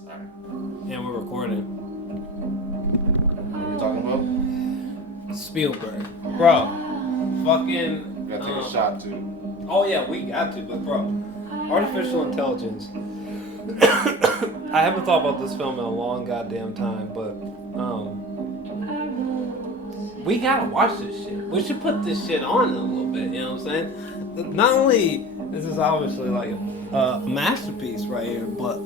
And we're recording. What are we talking about? Spielberg. Bro, fucking... We gotta take a shot, too. Oh, yeah, we got to, but bro, artificial intelligence. I haven't thought about this film in a long goddamn time, but, we gotta watch this shit. We should put this shit on in a little bit, you know what I'm saying? Not only, this is obviously like a masterpiece right here, but,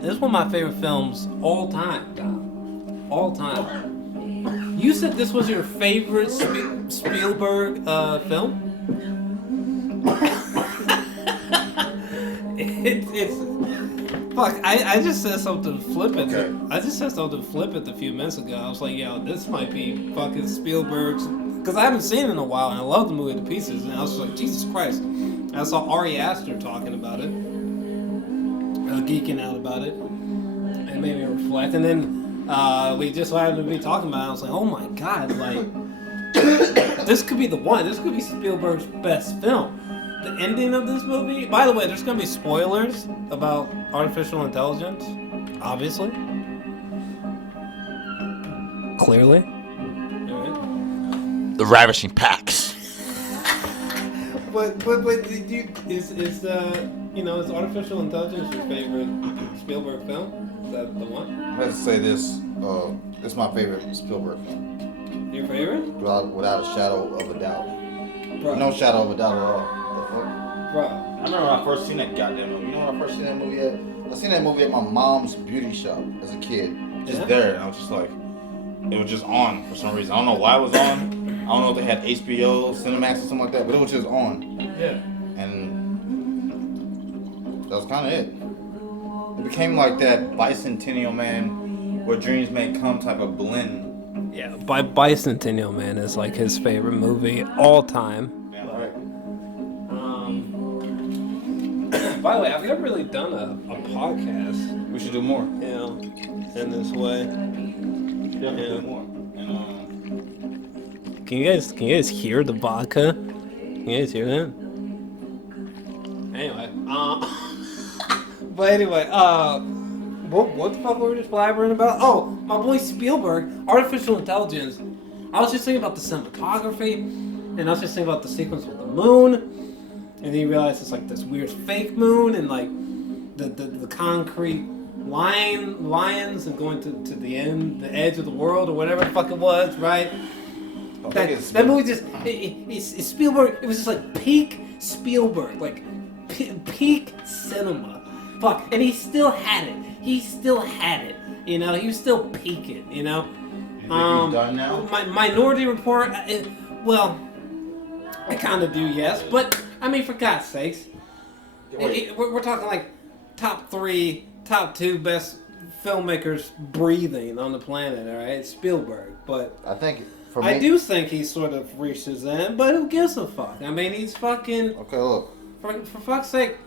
this is one of my favorite films all time, Dom. All time. You said this was your favorite Spielberg film? It's fuck. I just said something flippant. Okay. I just said something flippant a few minutes ago. I was like, yo, this might be fucking Spielberg's, because I haven't seen it in a while, and I love the movie to pieces. And I was like, Jesus Christ. And I saw Ari Aster talking about it, geeking out about it. It made me reflect, and then we just happened to be talking about it. I was like, oh my god, like this could be the one. This could be Spielberg's best film. The ending of this movie. By the way, there's gonna be spoilers about artificial intelligence, obviously. Clearly. The ravishing packs. But is artificial intelligence your favorite Spielberg film? Is that the one? I have to say this. It's my favorite Spielberg film. Your favorite? Without a shadow of a doubt. Bro. No shadow of a doubt at all. Bro. I remember when I first seen that goddamn movie. You know when I first seen that movie at? I seen that movie at my mom's beauty shop as a kid. Just there. And I was just like, it was just on for some reason. I don't know why it was on. I don't know if they had HBO, Cinemax, or something like that, but it was just on. Yeah. And that was kind of it. It became like that Bicentennial Man, Where Dreams May Come type of blend. Yeah, Bicentennial Man is like his favorite movie all time. Yeah, right. By the way, I've never really done a podcast, We should do more. you know, in this way. Definitely Yeah. do more. And, Can you guys hear the vodka? Can you guys hear that? Anyway, but anyway, what the fuck were we just blabbering about? Oh, my boy Spielberg, artificial intelligence. I was just thinking about the cinematography, and I was just thinking about the sequence with the moon, and then you realize it's like this weird fake moon, and like the concrete lions, and going to the edge of the world, or whatever the fuck it was, right? That movie just, it's Spielberg, it was just like peak Spielberg, like peak cinema. Fuck, and he still had it. He still had it, you know? He was still peaking, you know? you think he's done now? Minority Report, well, I kind of do, yes. But, I mean, for God's sakes, we're talking like top 3, top 2 best filmmakers breathing on the planet, all right? Spielberg, but... I think... For me, I do think he sort of reaches in, but who gives a fuck? I mean, he's fucking... Okay, look. For fuck's sake,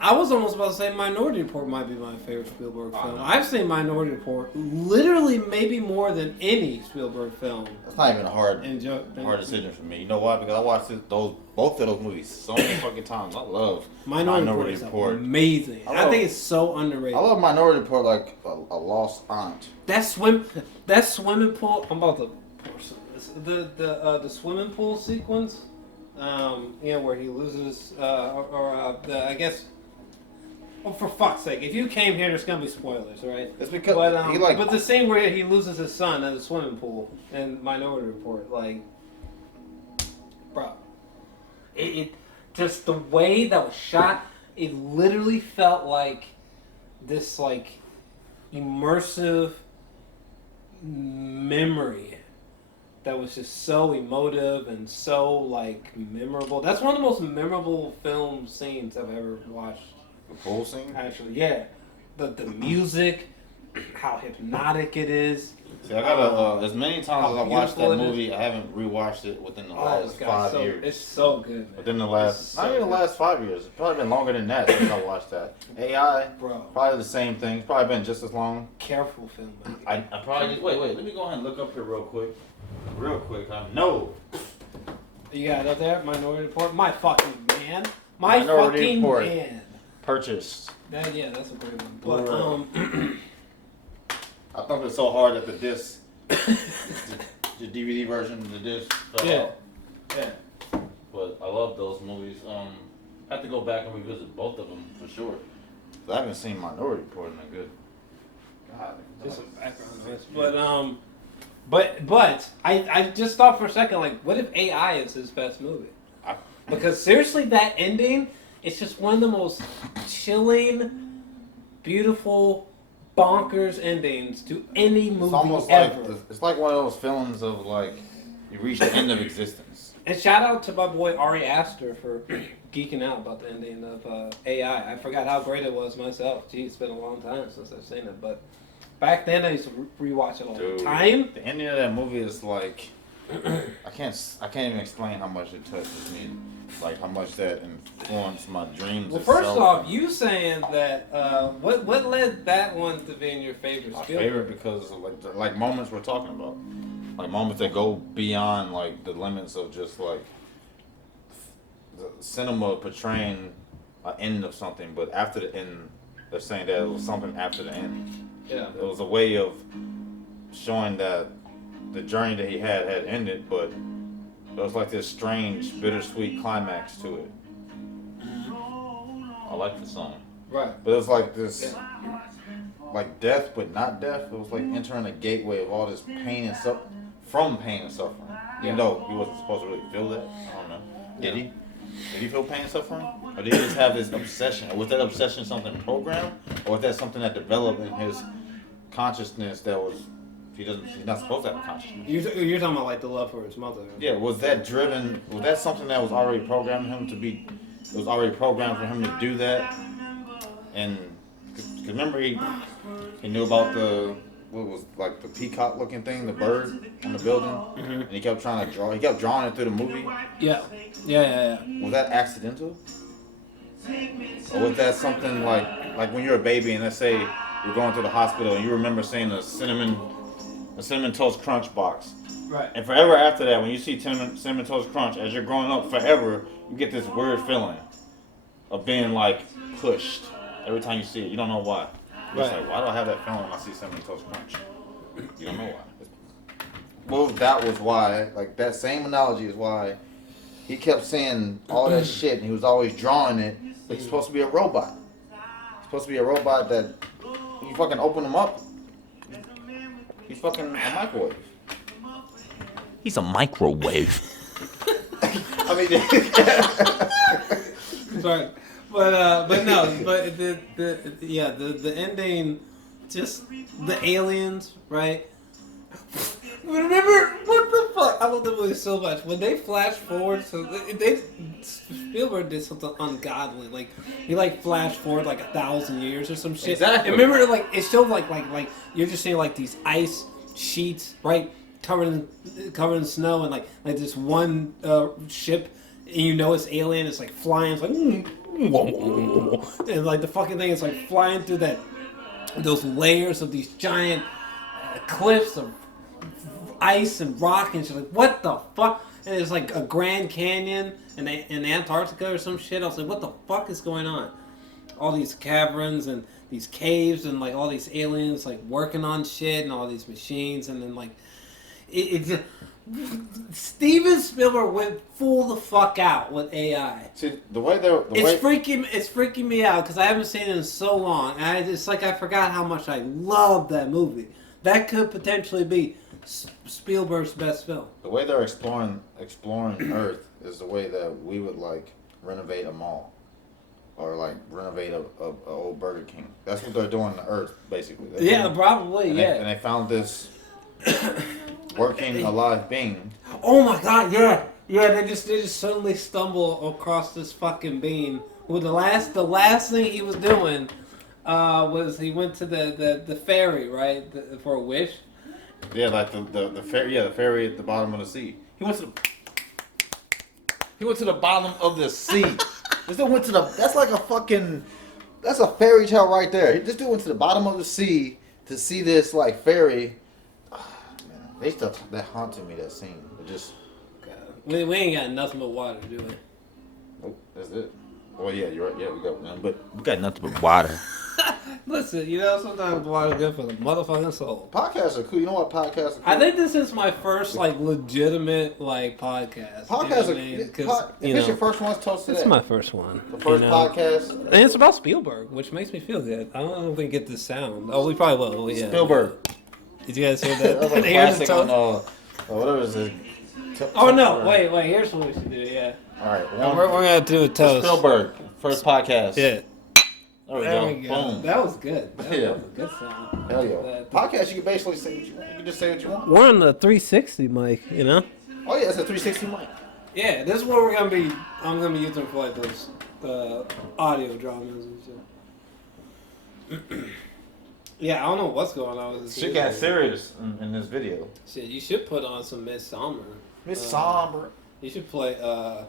I was almost about to say Minority Report might be my favorite Spielberg film. No. I've seen Minority Report literally maybe more than any Spielberg film. That's not even a hard Hard decision for me. You know why? Because I watched both of those movies so many fucking times. I love Minority Report. Amazing. I think it's so underrated. I love Minority Report like a lost aunt. That swimming pool. I'm about to pour some of this. The swimming pool sequence. Where he loses, I guess. Oh, for fuck's sake! If you came here, there's gonna be spoilers, right? It's because but the scene where he loses his son at the swimming pool in Minority Report, like, bro, it just the way that was shot, it literally felt like this like immersive memory that was just so emotive and so like memorable. That's one of the most memorable film scenes I've ever watched. The pool scene? Actually, yeah. The music, how hypnotic it is. See, I gotta, as many times as I watched that beautiful it movie, I haven't rewatched it within the last God, 5 so, years. It's so good, man. Within the last, so not even the last 5 years. It's probably been longer than that since I watched that. AI, Bro. probably the same thing. It's probably been just as long. Careful film, man. I probably, wait, let me go ahead and look up here real quick. No. You got it up there? Minority Report? My fucking man. My Minority fucking Report. man. purchased. Yeah, that's a great one. But I thought it was so hard that the disc, the DVD version of the disc fell out. Yeah. But I love those movies. I have to go back and revisit both of them for sure. I haven't seen Minority Report in a good. God, Just some background noise. But I just thought for a second, like, what if AI is his best movie? Because seriously, that ending, it's just one of the most chilling, beautiful, bonkers endings to any movie it's almost ever. like it's like one of those films of like you reach the end of existence. And shout out to my boy Ari Aster for geeking out about the ending of AI. I forgot how great it was myself. Gee, it's been a long time since I've seen it, but back then I used to rewatch it all the time. The ending of that movie is like I can't even explain how much it touches me, like how much that influenced my dreams. Well, first off, you saying that what led that one to being your favorite? My Spielberg? favorite because of like moments we're talking about, like moments that go beyond like the limits of just like the cinema portraying an end of something, but after the end, they're saying that it was something after the end. Yeah. It was a way of showing that the journey that he had ended, but there was like this strange, bittersweet climax to it. I like the song. Right. But it was like this, like death, but not death. It was like entering a gateway of all this pain and from pain and suffering. Even though he wasn't supposed to really feel that. I don't know. Did he? Did he feel pain and suffering? Or did he just have this obsession? Or was that obsession something programmed? Or was that something that developed in his consciousness that was, he's not supposed to have a consciousness? You're talking about like the love for his mother. Yeah, was that something that was already programmed him to be, it was already programmed for him to do that? And, cause remember he knew about the peacock looking thing, the bird on the building? Mm-hmm. And he kept trying to he kept drawing it through the movie? Yeah. Was that accidental? Or was that something like when you're a baby and let's say you're going to the hospital and you remember seeing a cinnamon toast crunch box? Right. And forever after that, when you see cinnamon toast crunch, as you're growing up forever, you get this weird feeling of being like pushed every time you see it. You don't know why. You're just like, why do I have that feeling when I see cinnamon toast crunch? You don't know why. Well, that was why. Like that same analogy is why he kept saying all that shit, and he was always drawing it. But he's supposed to be a robot. He's supposed to be a robot that you fucking open him up. He's fucking a microwave. He's a microwave. I mean, Sorry, but no, but the ending, just the aliens, right? Remember what the fuck? I love the movie so much. When they flash forward, so Spielberg did something ungodly. Like he flashed forward 1,000 years or some shit. Exactly. And remember, it showed like you're just seeing these ice sheets, right, covered in snow, and like this one ship, and it's alien. It's flying. It's and the fucking thing is flying through those layers of these giant cliffs of ice and rock, and she's like, what the fuck? And there's a Grand Canyon in Antarctica or some shit. I was like, what the fuck is going on? All these caverns and these caves and all these aliens working on shit and all these machines, and then it just Steven Spielberg went full the fuck out with AI. see It's freaking me out because I haven't seen it in so long. And it's I forgot how much I love that movie. That could potentially be Spielberg's best film. The way they're exploring Earth is the way that we would renovate a mall or renovate a old Burger King. That's what they're doing to Earth, basically. Probably. And they found this working alive being. Oh my god! Yeah. They just suddenly stumble across this fucking being. Well, the last thing he was doing was he went to the ferry, right, for a wish. Yeah, the ferry. Yeah, the ferry at the bottom of the sea. He went to the bottom of the sea. This dude went to that's a fairy tale right there. This dude went to the bottom of the sea to see this ferry. Oh, man, that haunted me. That scene. It just. We ain't got nothing but water, do we? Nope, that's it. Well, yeah, you're right. Yeah, we got none, but we got nothing but water. Listen, sometimes water's good for the motherfucking soul. Podcasts are cool. You know what podcasts are cool? I think this is my first legitimate podcast. Podcasts are. Because If it's your first one, toast to that. it's my first one. The first podcast. And it's about Spielberg, which makes me feel good. I don't know if we can get this sound. Oh, we probably will. Yeah. Spielberg. Did you guys hear that? That was like They heard the classic on toast? whatever is it? Oh no! Wait. Here's what we should do. Yeah. All right. We're gonna do a toast. Spielberg first podcast. Yeah. There we go. Boom. That was good. That Yeah. was a good sound. Hell yeah. Podcast, you can basically say what you want. You can just say what you want. We're on the 360 mic, Oh yeah, it's a 360 mic. Yeah, this is what we're gonna be. I'm gonna be using for those audio dramas and shit. Yeah, I don't know what's going on with this. Shit got serious in this video. Shit, you should put on some Miss Somber. Miss Somber. You should play the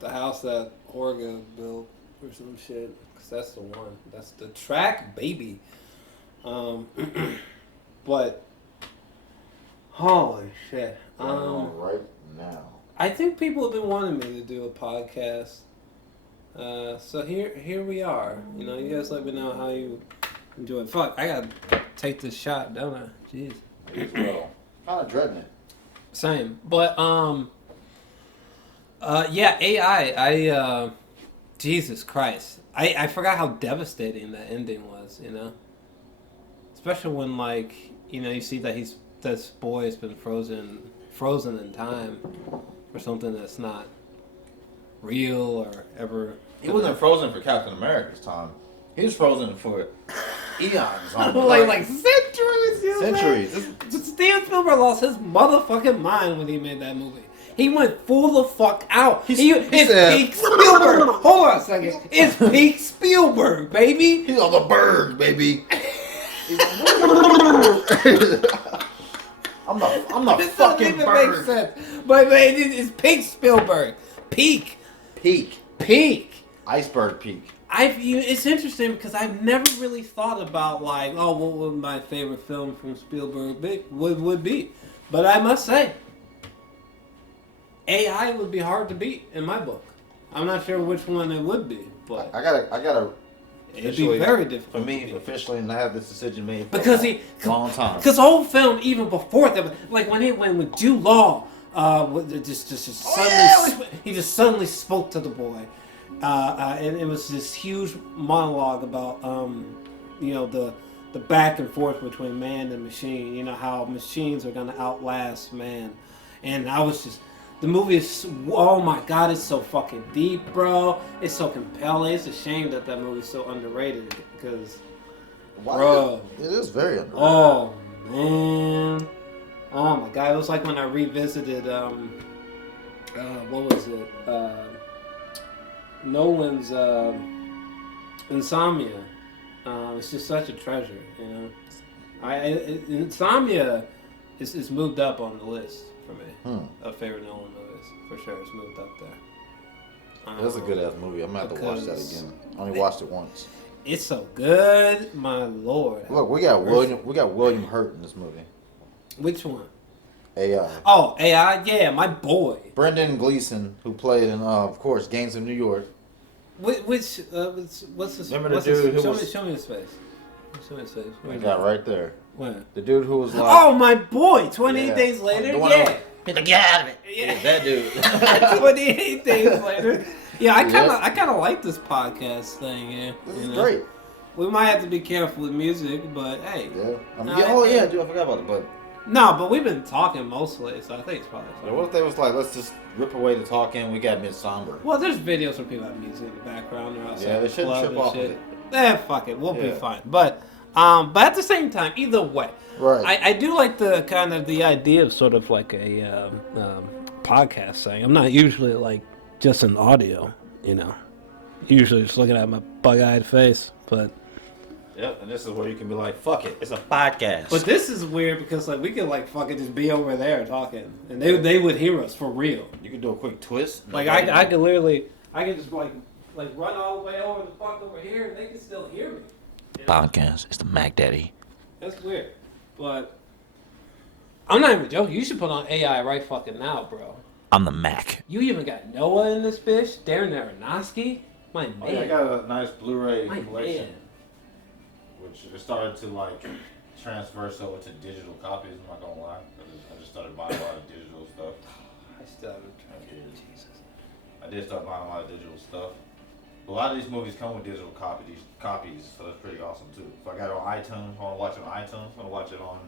house that Orga built or some shit, cause that's the one. That's the track, baby. But holy shit. Right now. I think people have been wanting me to do a podcast. So here we are. You guys let me know how you enjoy it. Fuck, I gotta take this shot, don't I? Jeez. Well, kind of dreading it. Same. But yeah, AI. Jesus Christ. I forgot how devastating that ending was. Especially when you see that this boy has been frozen in time for something that's not real or ever. He wasn't frozen for Captain America's time. He was frozen for eons. like centuries. Centuries. Steven Spielberg lost his motherfucking mind when he made that movie. He went full the fuck out. It's peak Spielberg. Hold on a second. It's peak Spielberg, baby. He's on the bird, baby. I'm the This fucking doesn't even bird. make sense. But it's peak Spielberg. Peak. Iceberg peak. It's interesting because I've never really thought about what would my favorite film from Spielberg would be. But I must say, AI would be hard to beat in my book. I'm not sure which one it would be, but I gotta. it'd be very difficult for me officially, and I have this decision made for because a long time. Because the whole film, even before that, like when it went with Jude Law, he just suddenly spoke to the boy, and it was this huge monologue about the back and forth between man and machine. How machines are gonna outlast man, and I was just. The movie is, oh my god, it's so fucking deep, bro. It's so compelling. It's a shame that movie's so underrated because, bro. It is very underrated. Oh, man. Oh my god, it was like when I revisited, what was it? Nolan's Insomnia. It's just such a treasure, Insomnia is moved up on the list for me of favorite Nolan movies. For sure, it's moved up there. That's a good ass movie. I'm gonna have to watch that again. I only watched it once. It's so good, my lord. Look, we got William Hurt in this movie. Which one? AI. Oh, AI. Yeah, my boy. Brendan Gleeson, who played in, of course, Gangs of New York. What's this? Remember the dude who was... Show me his face. Show me his face. I got right there. Where? The dude who was like... Oh, my boy! 28 days later? Yeah. He's like, get out of it. Yeah, that dude. 28 days later. Yeah, I kind of like this podcast thing. Yeah, this is great. We might have to be careful with music, but hey. Yeah. Dude, I forgot about it, but... No, but we've been talking mostly, so I think it's probably fine. What if they was like, let's just rip away the talking, we got Midsomber. Well, there's videos where people have music in the background or outside. Yeah, they shouldn't trip off of it. Fuck it, we'll be fine. But at the same time, either way, right. I do like the idea of sort of like a podcast thing. I'm not usually like just an audio, usually just looking at my bug-eyed face, but. Yep, and this is where you can be like, fuck it, it's a podcast. But this is weird because we could fucking just be over there talking, and they would hear us for real. You could do a quick twist. I could literally, I could just run all the way over the fuck over here, and they can still hear me. Podcast, it's the Mac Daddy. That's weird, but I'm not even joking. You should put on AI right fucking now, bro. on the Mac. You even got Noah in this bitch. Darren Aronofsky. My man. Oh, yeah, I got a nice Blu-ray My collection, man. which it started to like transverse over to digital copies. I'm not gonna lie, I just started buying a lot of digital stuff. I still haven't tried I did. Jesus. I did start buying a lot of digital stuff. A lot of these movies come with digital copies, so that's pretty awesome too. So I got it on iTunes. I want to watch it on iTunes. I want to watch it on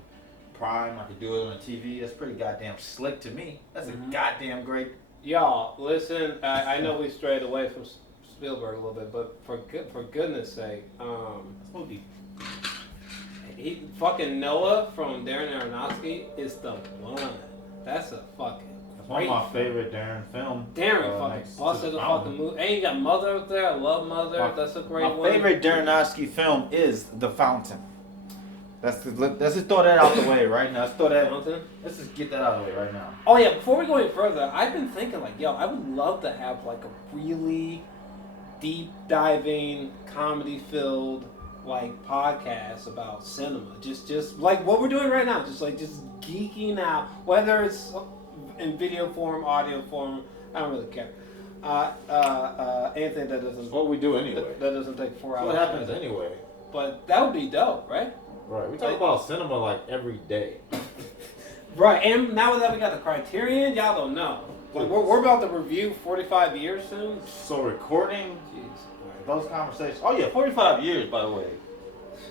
Prime. I could do it on TV. That's pretty goddamn slick to me. That's a goddamn great. Y'all, listen. I know we strayed away from Spielberg a little bit, but for goodness sake, This movie. he fucking Noah from Darren Aronofsky is the one. That's a fucking. That's one of my favorite Darren film. Darren fucking busted the fucking movie. And you got Mother up there. I love Mother. That's a great one. My favorite Aronofsky film is The Fountain. Let's just throw that out the way right now. Let's just get that out of the way right now. Oh yeah, before we go any further, I've been thinking like, yo, I would love to have like a really deep diving, comedy filled like podcast about cinema. Just like what we're doing right now, just geeking out, whether it's in video form, audio form, I don't really care. Anything that doesn't That's what we do anyway. that doesn't take 4 hours. What happens anyway? But that would be dope, right? Right. We talk about cinema like every day. Right, and now that we got the Criterion, y'all don't know. Like we're about to review 45 years soon. So recording Jeez. those conversations. Oh yeah, 45 years by the way.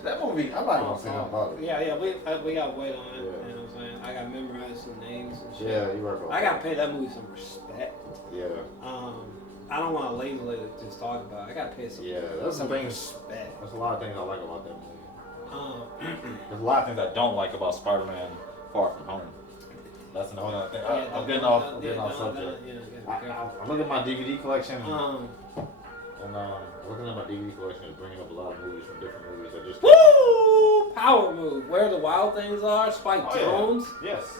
That movie, I'm not gonna say nothing about it. Yeah, we got to wait on it. Yeah. You know what I'm saying? I got to memorize some names and shit. Yeah, you work on I got to pay that movie some respect. Yeah. I don't want to lazily just talk about it. I got to pay some, Yeah, that's some the thing. respect. There's a lot of things I like about that movie. There's a lot of things I don't like about Spider-Man Far From Home. That's another thing. I'm getting off subject. I'm looking at my DVD collection and looking at my DVD collection and bringing up a lot of movies from different movies. I just Woo! Power move. Where the Wild Things Are. Spike Jones. Yeah. Yes.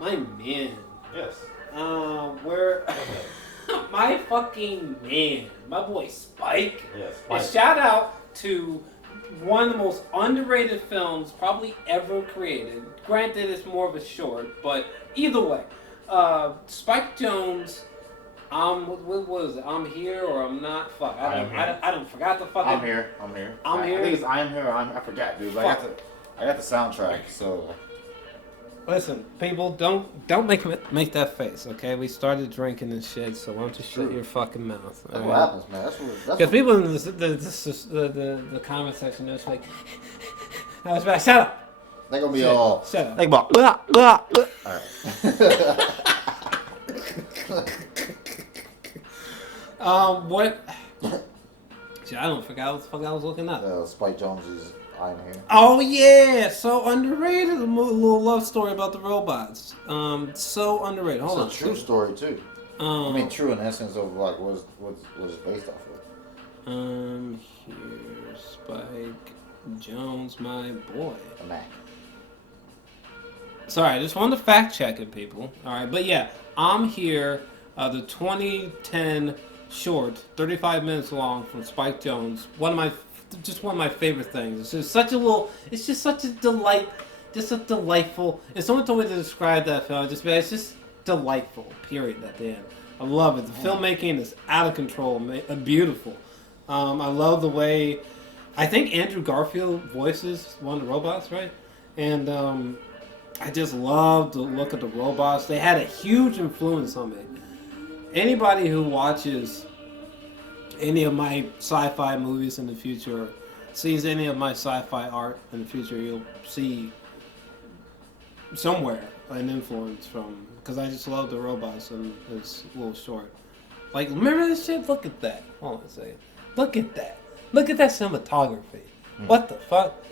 My man. Yes. Where my fucking man, my boy Spike. Yes. And shout out to one of the most underrated films probably ever created. Granted, it's more of a short, but either way, Spike Jones. What was it? I'm here or I'm not. Fuck, I don't forgot the fucking. I'm here. I'm here. I think it's I'm here. I forgot, dude. But I got the soundtrack, so. Listen, people, don't make that face, okay? We started drinking and shit, so why don't you shut your fucking mouth? That's what happens, man. Because people in the comment section, they're just like, I was bad. Shut up. They're gonna be all. Shut up. They about. All right. What? Shit, I don't forget what the fuck I was looking up. Spike Jonze's I'm Here. Oh yeah, so underrated. A little love story about the robots. So underrated. Hold on. It's a true story too. I mean, true in essence of like what it's based off of. Here, Spike Jones, my boy. A Mac. Sorry, I just wanted to fact check it, people. All right, but yeah, I'm here. The 2010 short, 35 minutes long, from Spike Jones. One of my favorite things. It's just such a delight. Just a delightful. If someone told me to describe that film, it's just delightful. Period. At the end, I love it. The filmmaking is out of control. Beautiful. I love the way. I think Andrew Garfield voices one of the robots, right? And I just love the look of the robots. They had a huge influence on me. Anybody who watches any of my sci-fi movies in the future, sees any of my sci-fi art in the future, you'll see somewhere an influence from, because I just love the robots and it's a little short. Like, remember this shit? Look at that. Hold on a second. Look at that. Look at that cinematography. What the fuck?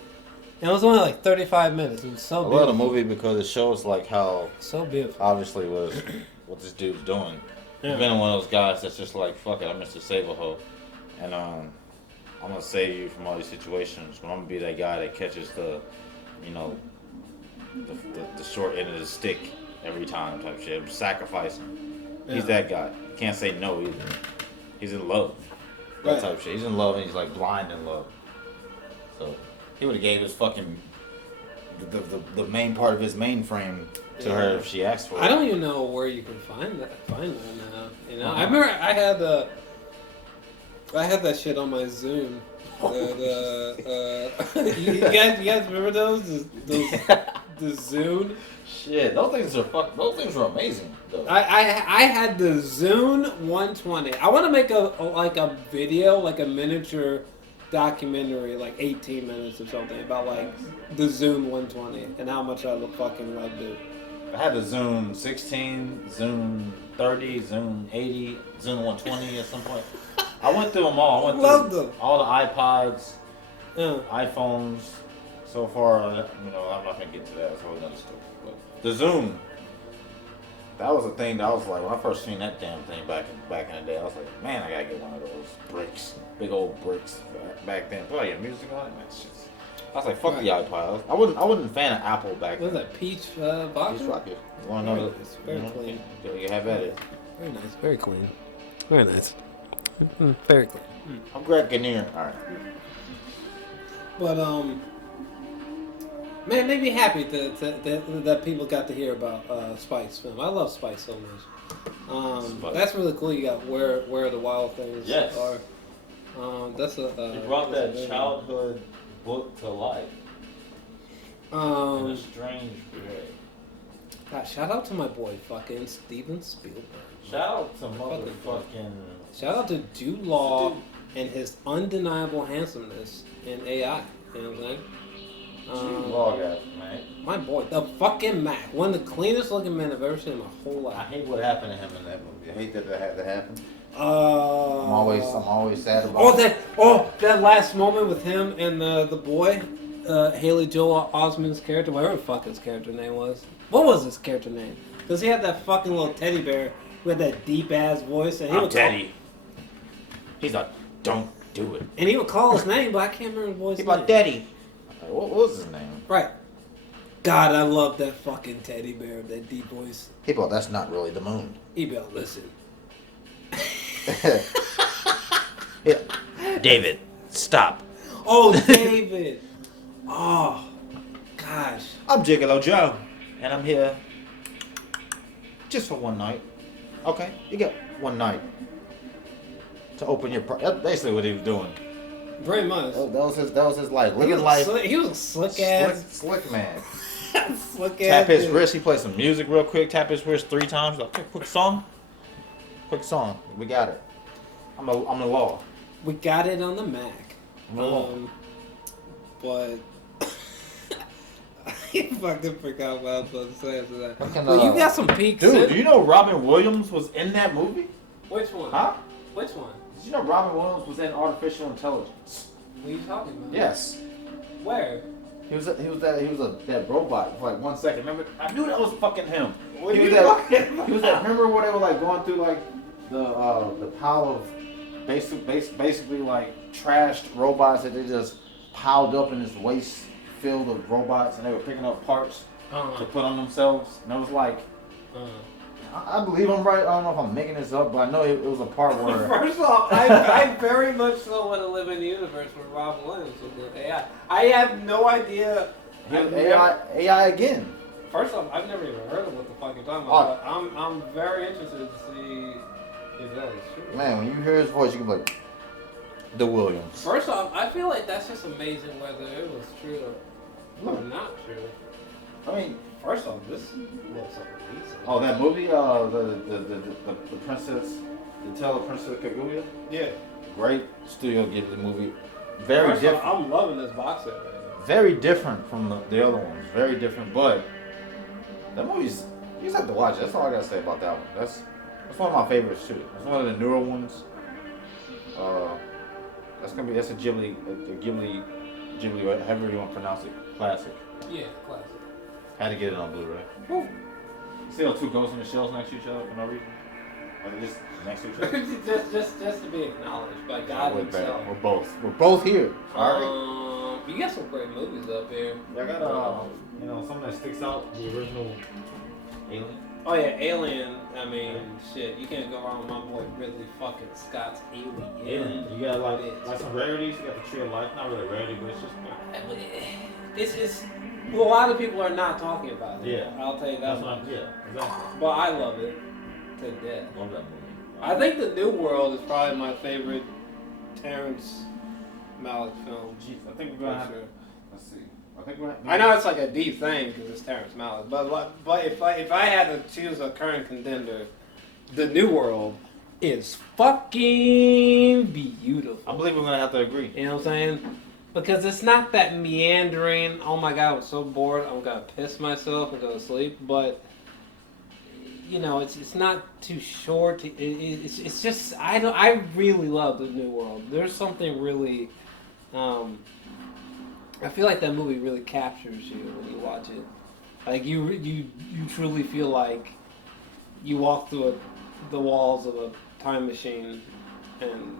And it was only like 35 minutes. It was so beautiful. I love the movie because it shows like how so beautiful. Obviously was what this dude's doing. Yeah. He's been one of those guys that's just like, fuck it, I'm Mr. Save-A-Ho. And I'm gonna save you from all these situations. But I'm gonna be that guy that catches the short end of the stick every time type shit. I'm sacrificing. Yeah. He's that guy. Can't say no either. He's in love. That type of shit. He's in love and he's like blind in love. So he would have gave his fucking the main part of his mainframe to her if she asked for it. I don't even know where you can find that now. You know, I remember I had that shit on my Zune. You guys remember those? The Zune. Shit, those things were amazing. Though. I had the Zune 120. I want to make a video, like a miniature documentary, like 18 minutes or something about like the Zune 120 and how much I fucking loved it. I had the Zune 16, Zune 30, Zune 80, Zune 120 at some point. I went through them all. Loved them. All the iPods, iPhones. So far, I'm not gonna get to that. That's a whole other story. But the Zune, that was a thing that I was like, when I first seen that damn thing back in the day, I was like, man, I gotta get one of those bricks, big old bricks back then. Play your music on it, man. I was like, fuck the iPod. I wasn't a fan of Apple back then. What was that, Peach box? Peach Rocket. You want another? It's very clean. You have at it. Very nice. Very clean. Very nice. Very clean. I'm Greg Kinnear. All right. But man, it made me happy that people got to hear about Spike's film. I love Spike so much. That's really cool. You got Where the Wild Things are. That's he brought that childhood book to life. In a strange way. God, shout out to my boy fucking Steven Spielberg. Shout out to motherfucking. Shout out to Jude Law and his undeniable handsomeness in AI. You know what I'm saying? Jude Law guy, man. My boy, the fucking Mac. One of the cleanest looking men I've ever seen in my whole life. I hate what happened to him in that movie. I hate that had to happen. I'm always sad about it. That last moment with him and the boy, Haley Joel Osment's character, whatever the fuck his character name was. What was his character name? Because he had that fucking little teddy bear with that deep ass voice, and he would Teddy. He's like, don't do it. And he would call his name, but I can't remember his voice. He's like, Daddy. What was his name? Right. God, I love that fucking teddy bear with that deep voice. People, that's not really the moon. Ebel, listen. Yeah. David, stop. Oh, David. Oh, gosh. I'm Gigolo Joe, and I'm here just for one night. Okay, you get one night to open your. That's basically what he was doing. Very much. That was his life. Living life. He was a slick ass. Slick man. Slick ass. Tap his wrist. He played some music real quick. Tap his wrist 3 times. Like, quick song. Quick song. We got it. I'm the law. We got it on the Mac. But I fucking forgot what I was supposed to say after that. Well, you got some peaks. Dude, do you know Robin Williams was in that movie? Which one? Huh? Which one? Did you know Robin Williams was in Artificial Intelligence? What are you talking about? Yes. Where? He was that robot for like 1 second. Remember? I knew that was fucking him. What he are was you that. talking He was that. Remember where they were like going through like the pile of basically like trashed robots that they just piled up in this waste field of robots, and they were picking up parts to put on themselves. And it was like. I believe I'm right. I don't know if I'm making this up, but I know it was a part where. First off, I very much so want to live in a universe where Robin Williams was with AI. I have no idea. AI again. First off, I've never even heard of what the fuck you're talking about. But I'm very interested to see if that is true. Man, when you hear his voice, you can be like, the Williams. First off, I feel like that's just amazing whether it was true or not true. I mean, first off, this looks like a pizza. Oh, that movie, the Princess, the Tale of Princess Kaguya? Yeah. Great Studio Ghibli movie. Very different. I'm loving this box set right now. Very different from the other ones. Very different, but that movie's, you just have to watch it. That's all I gotta say about that one. That's one of my favorites too. It's one of the newer ones. That's a Ghibli, however you want to pronounce it, classic. Yeah, classic. Had to get it on Blu-ray. Woo. See those 2 ghosts in the shells next to each other for no reason? Or they just next to each other? just to be acknowledged by God himself. We're both here. Alright. You got some great movies up here. I got some that sticks out. The original Alien. Oh yeah, Alien. I mean, shit. You can't go wrong with my boy Ridley fucking Scott's Alien. You got like some rarities. You got the Tree of Life. Not really a rarity, but it's just. It's just. Well, a lot of people are not talking about it. Yeah. I'll tell you that. Yeah, exactly. But I love it to death. Love that movie. I think The New World is probably my favorite Terrence Malick film. Jeez, I think we're gonna have to. Let's see. I know it's like a deep thing because it's Terrence Malick, but if I had to choose a current contender, The New World is fucking beautiful. I believe we're gonna have to agree. You know what I'm saying? Because it's not that meandering. Oh my god, I'm so bored. I'm gonna piss myself and go to sleep. But you know, it's not too short. It's just I really love The New World. There's something really. I feel like that movie really captures you when you watch it. Like you truly feel like you walk through the walls of a time machine and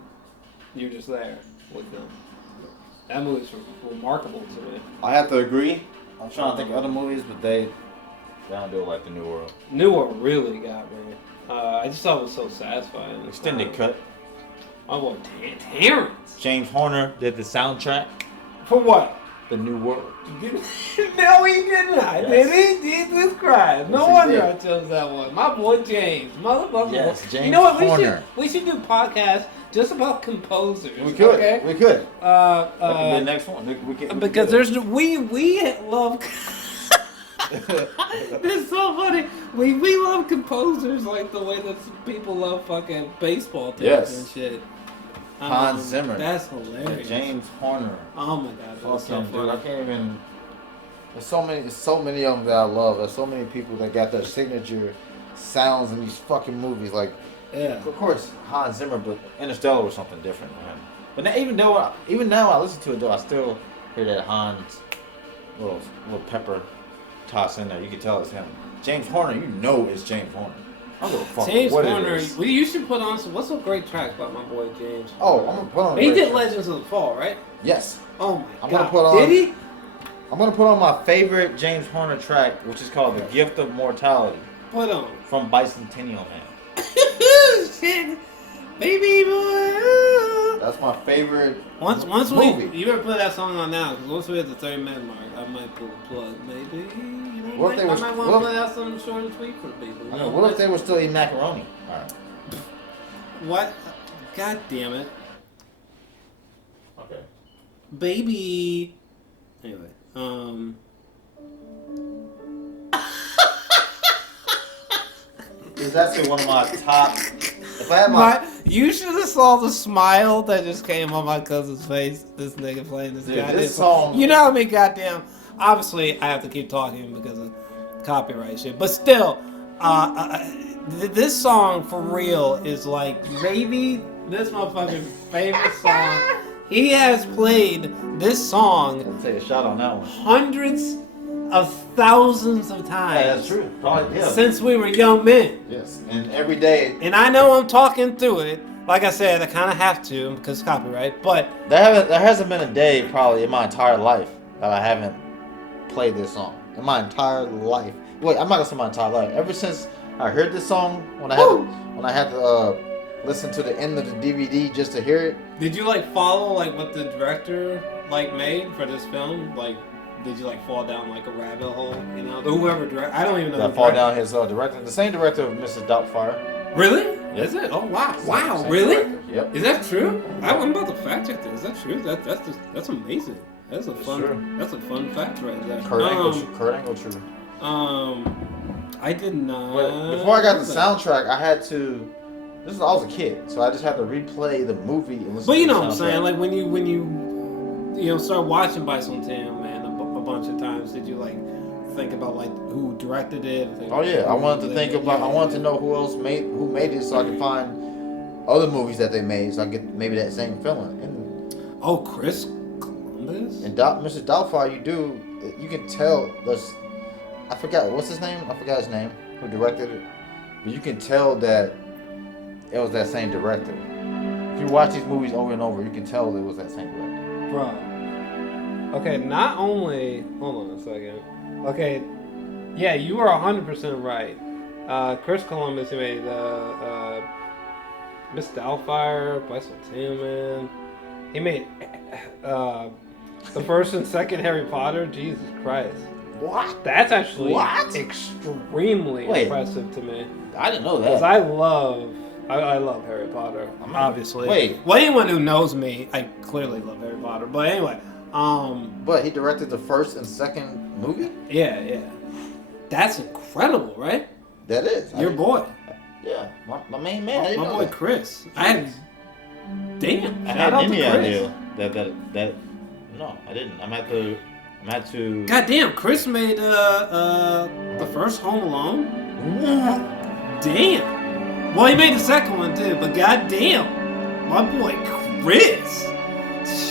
you're just there with them. That movie's remarkable to me. I have to agree. I'm trying to think of other movies, but they don't do it like The New World. New World really got me. I just thought it was so satisfying. Extended cut. Oh, boy, Terrence. James Horner did the soundtrack. For what? The New World. No, he did not. Yes. Did he? Jesus Christ. No Yes, he wonder did. I chose that one. My boy James. Motherfucker. Yes, James You know what? Horner. We should do podcasts just about composers. We could. Okay? We could. That That could be the next one. We because we love. This is so funny. We love composers like the way that people love fucking baseball teams Yes. and shit. Hans Zimmer. That's hilarious. James Horner. Oh my god, that's so Fucking dude, I funny. can't even. There's so many of them that I love. There's so many people that got their signature sounds in these fucking movies. Like, Yeah. of course, Hans Zimmer, but Interstellar was something different, man. But now, even now I listen to it though, I still hear that Hans little pepper toss in there. You can tell it's him. James Horner, you know it's James Horner. I don't give a fuck James what Horner, it is. you should put on some. What's a great track about my boy James? Oh, I'm gonna put on. He a did great- Legends of the Fall, right? Yes. Oh my I'm god. gonna put on- Did he? I'm gonna put on my favorite James Horner track, which is called "The Gift of Mortality" Put on. from Bicentennial Man. Shit, baby boy. That's my favorite. Once movie. you better put that song on now, because once we hit the 30-minute mark, I might pull a plug, maybe. You know, What if they I was- might want to what put out something short and sweet for people. I know, what if they were still eating macaroni? All right. What? God damn it, Okay. baby. Anyway, It's actually one of my top. If I had my, you should have saw the smile that just came on my cousin's face. This nigga playing this Dude, goddamn this song- You know how many goddamn. Obviously, I have to keep talking because of copyright shit. But still, this song for real is like maybe this motherfucker's favorite song. He has played this song I'll take a shot on that one. hundreds of thousands of times. Yeah, that's true. Probably, yeah. Since we were young men. Yes, and every day And I know I'm talking through it. Like I said, I kind of have to because copyright. But there hasn't been a day probably in my entire life that I haven't played this song in my entire life. Wait, I'm not gonna say my entire life. Ever since I heard this song when I had to listen to the end of the DVD just to hear it. did you like follow like what the director like made for this film? Like, did you like fall down like a rabbit hole? You know, whoever direct. I don't even know. That who fall directed down his director, the same director of Mrs. Doubtfire. it. Really? Is it? Oh wow! Wow! Same Really? director. Yep. Is that true? I'm about to fact check this. Is that true? That's amazing. That's a fun. true. That's a fun fact right there. Kurt Angle true. I did not. But before I got the soundtrack, I had to. I was a kid, so I just had to replay the movie. And listen But to you the know what I'm soundtrack. saying? Like when you start watching Bicentennial Man a bunch of times, did you like think about like who directed it? Oh yeah, I wanted to think about. I wanted to know who made it, so I could find other movies that they made, so I get maybe that same feeling. And Oh, Chris Columbus. Mrs. Doubtfire, you can tell. I forgot what's his name. I forgot his name. Who directed it? But you can tell that it was that same director. If you watch these movies over and over, you can tell it was that same director. Bro. Okay, not only. Hold on a second. Okay, yeah, you are 100% right. Chris Columbus, he made Miss Doubtfire, Bicentennial Man. He made the first and second Harry Potter. Jesus Christ. What? That's actually What? extremely impressive to me. I didn't know Because that. I love Harry Potter, obviously. Wait. Well, anyone who knows me, I clearly love Harry Potter. But anyway, But he directed the first and second movie? yeah. That's incredible, right? That is. Your boy. Yeah, my main man. I didn't My know boy that. Chris. Damn. I Shout had out any to Chris. idea that no, I didn't. I'm at to Goddamn, Chris made the first Home Alone. Damn. Well, he made the second one too, but goddamn, my boy Chris.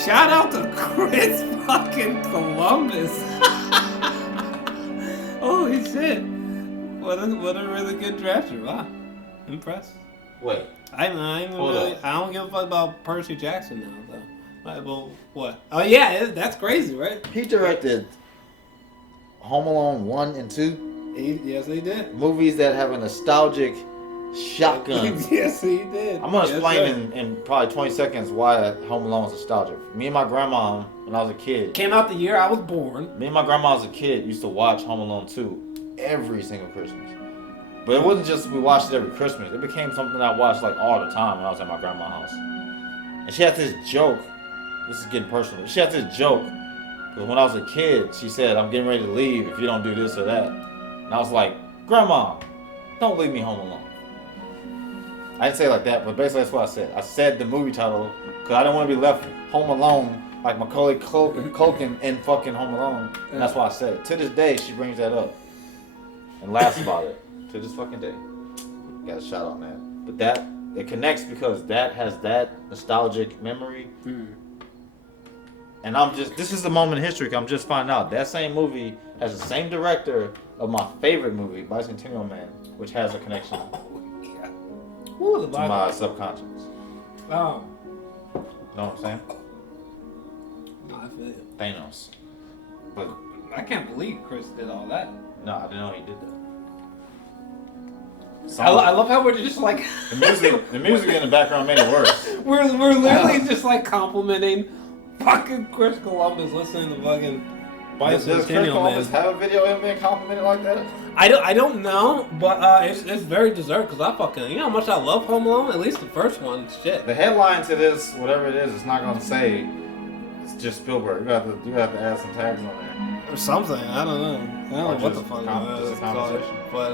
Shout out to Chris fucking Columbus. Holy shit! What a really good drafter. Wow, impressed. wait. I Hold on. don't give a fuck about Percy Jackson now though. Right, well, what? Oh yeah, that's crazy, right? He directed Home Alone 1 and 2, Yes, he did. movies that have a nostalgic shotgun. Yes, he did. I'm gonna Yes, explain sir. in probably 20 seconds why Home Alone is nostalgic. Me and my grandma, when I was a kid, Came out the year I was born. me and my grandma as a kid used to watch Home Alone 2 every single Christmas. But it wasn't just we watched it every Christmas. It became something I watched like all the time when I was at my grandma's house. And she had this joke. This is getting personal. She had this joke. Because when I was a kid, she said, I'm getting ready to leave if you don't do this or that. And I was like, Grandma, don't leave me home alone. I didn't say it like that, but basically that's what I said. I said the movie title because I didn't want to be left home alone like Macaulay Culkin in fucking Home Alone. And that's why I said it. To this day, she brings that up and laughs about it. To this fucking day. Got a shout out, man. But that, it connects because that has that nostalgic memory. And this is the moment in history. I'm just finding out that same movie has the same director of my favorite movie, Bicentennial Man, which has a connection Ooh, the to Bible. my subconscious. Oh, You know what I'm saying? no, I feel you. Thanos. But I can't believe Chris did all that. no, I didn't know he did that. I love how we're just like The music in the background made it worse. we're literally just like complimenting fucking Chris Columbus listening to fucking Does Chris Bicentennial Columbus Man. have a video of him being complimented like that? I don't know, but it's very deserved because I fucking, you know how much I love Home Alone. At least the first one, shit. The headline to this, whatever it is, it's not gonna say it's just Spielberg. You have to add some tags on there. Or something. I don't know. I don't Or know what the just fuck just a it's called. conversation. But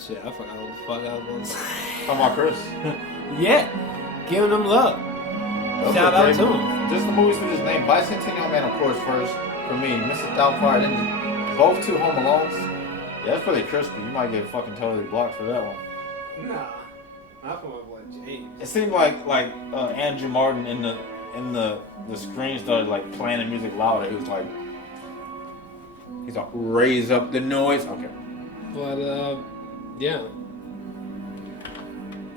shit, I forgot what the fuck I was gonna say. Talking about Chris. Yeah, giving them love. Those Shout are out great to movies. him. Just the movies we just named. Bicentennial Man, of course, first for me. Mrs. Doubtfire, then both two Home Alones. Yeah, that's pretty crispy. You might get fucking totally blocked for that one. Nah, not for my boy James. It seemed like Andrew Martin in the screen started like playing the music louder. He was like, he's like, raise up the noise. Okay. But yeah.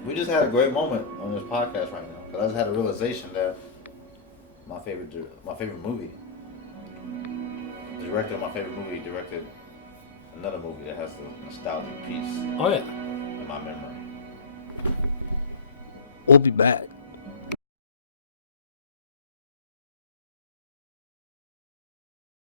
We just had a great moment on this podcast right now. Cause I just had a realization that my favorite movie, the director of my favorite movie directed another movie that has a nostalgic piece Oh yeah. in my memory. We'll be back.